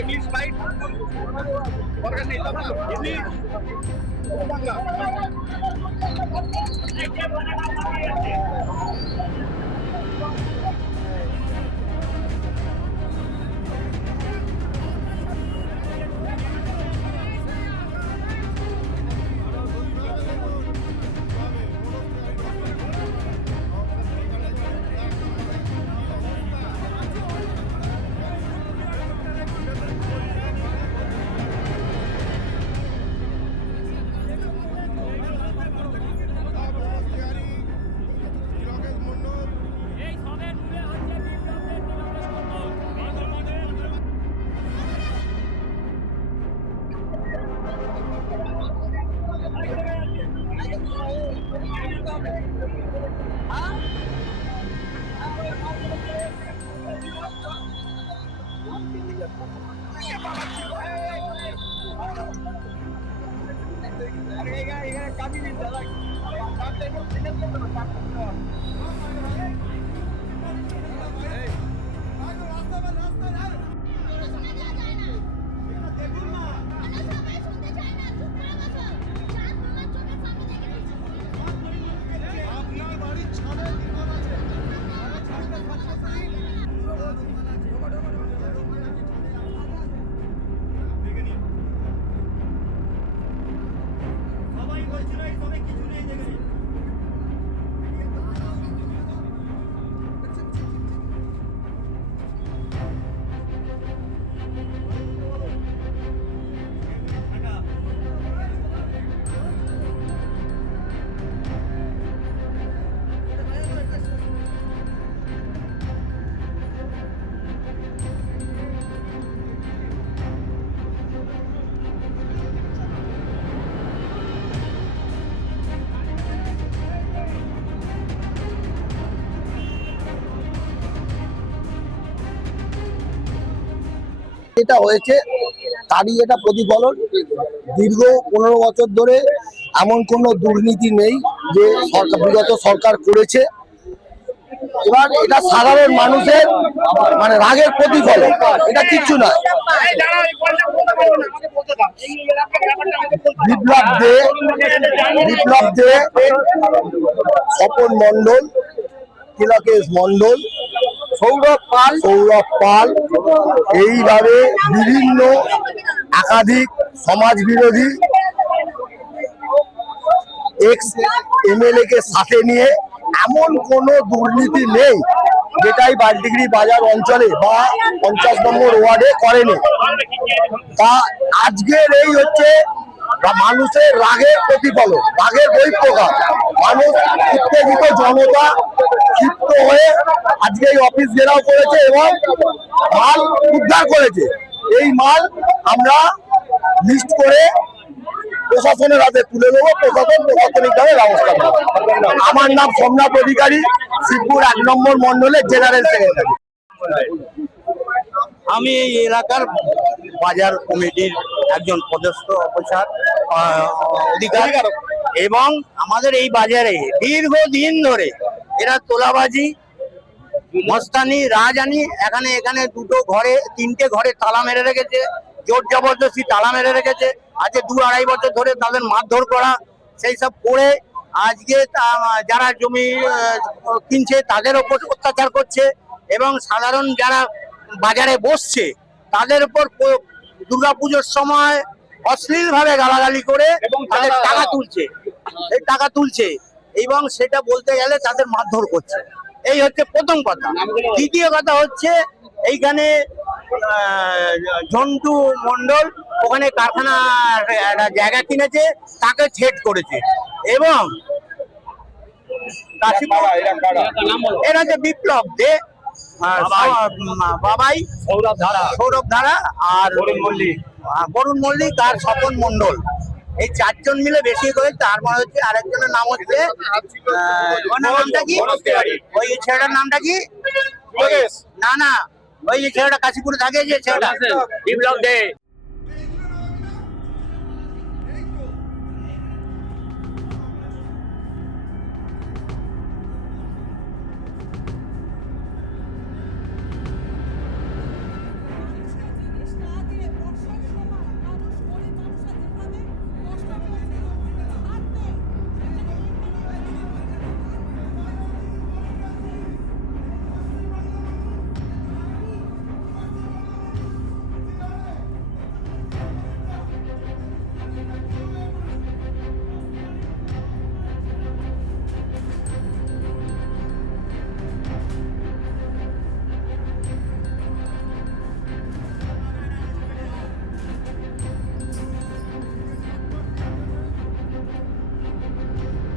English right? Forget it. English. Bangla. এটা হয়েছে তারই এটা প্রতিফলন। দীর্ঘ 15 বছর ধরে এমন কোনো দুর্নীতি নেই যে বিগত সরকার করেছে। এবার এটা সাধারণ মানুষের মানে রাগের প্রতিফলন, এটা কিচ্ছু নয়। বিপ্লব দে, স্বপন মন্ডল, তিলকেশ মন্ডল, সৌরভ পাল এইভাবে বিভিন্ন একাধিক সমাজ বিরোধী এক্স এমএলএ কে সাথে নিয়ে এমন কোন দুর্নীতি নেই যেটাই বালটিগিরি বাজার অঞ্চলে বা 50 নম্বর ওয়ার্ডে করেনি। তা আজকের এই হচ্ছে মানুষের রাগের প্রতিফলন, রাগের বহিঃপ্রকাশ। মানুষ উত্তেজিত, জনতা ক্ষিপ্ত হয়ে আজকে এই অফিস ঘেরাও করেছে এবং মাল উদ্ধার করেছে। এই মাল আমরা লিস্ট করে প্রশাসনের হাতে তুলে দেবো, প্রশাসনিকভাবে ব্যবস্থা নেবে। আমার নাম সোমনাথ অধিকারী, শিবপুর 1 নম্বর মন্ডলের জেনারেল সেক্রেটারি। আমি এই এলাকার বাজার কমিটির একজন পদস্থ অফিসার অধিকারী এবং আমাদের এই বাজারে দীর্ঘদিন ধরে এরা তোলাবাজি, মস্তানি, রাজানি, এখানে 3টে ঘরে তালা মেরে রেখেছে, জোর জবরদস্তি তালা মেরে রেখেছে। আজকে 2-2.5 বছর ধরে তাদের মারধর করা, সেই সব করে আজকে যারা জমি কিনছে তাদের উপর অত্যাচার করছে এবং সাধারণ যারা বাজারে বসছে তাদের উপর দুর্গাপুজোর সময় অশ্লীল ভাবে গালাগালি করে তাদের টাকা তুলছে এবং সেটা বলতে গেলে তাদের মারধর করছে। এই হচ্ছে প্রথম কথা। দ্বিতীয় কথা হচ্ছে এইখানে ঝন্টু মন্ডল ওখানে কারখানা জায়গা কিনেছে, তাকে থ্রেট করেছে এবং এরা যে বিপ্লব দে, বাবাই, সৌরভ ধারা আর বরুণ মল্লিক আর স্বপন মন্ডল, এই 4 জন মিলে বেশি করে। তার মানে হচ্ছে আরেকজনের নাম হচ্ছে নামটা কি, ওই ছেলেটার নামটা কি, না ওই যে ছেলেটা কাশীপুরে থাকে, যে ছেলেটা বিপ্লব দে।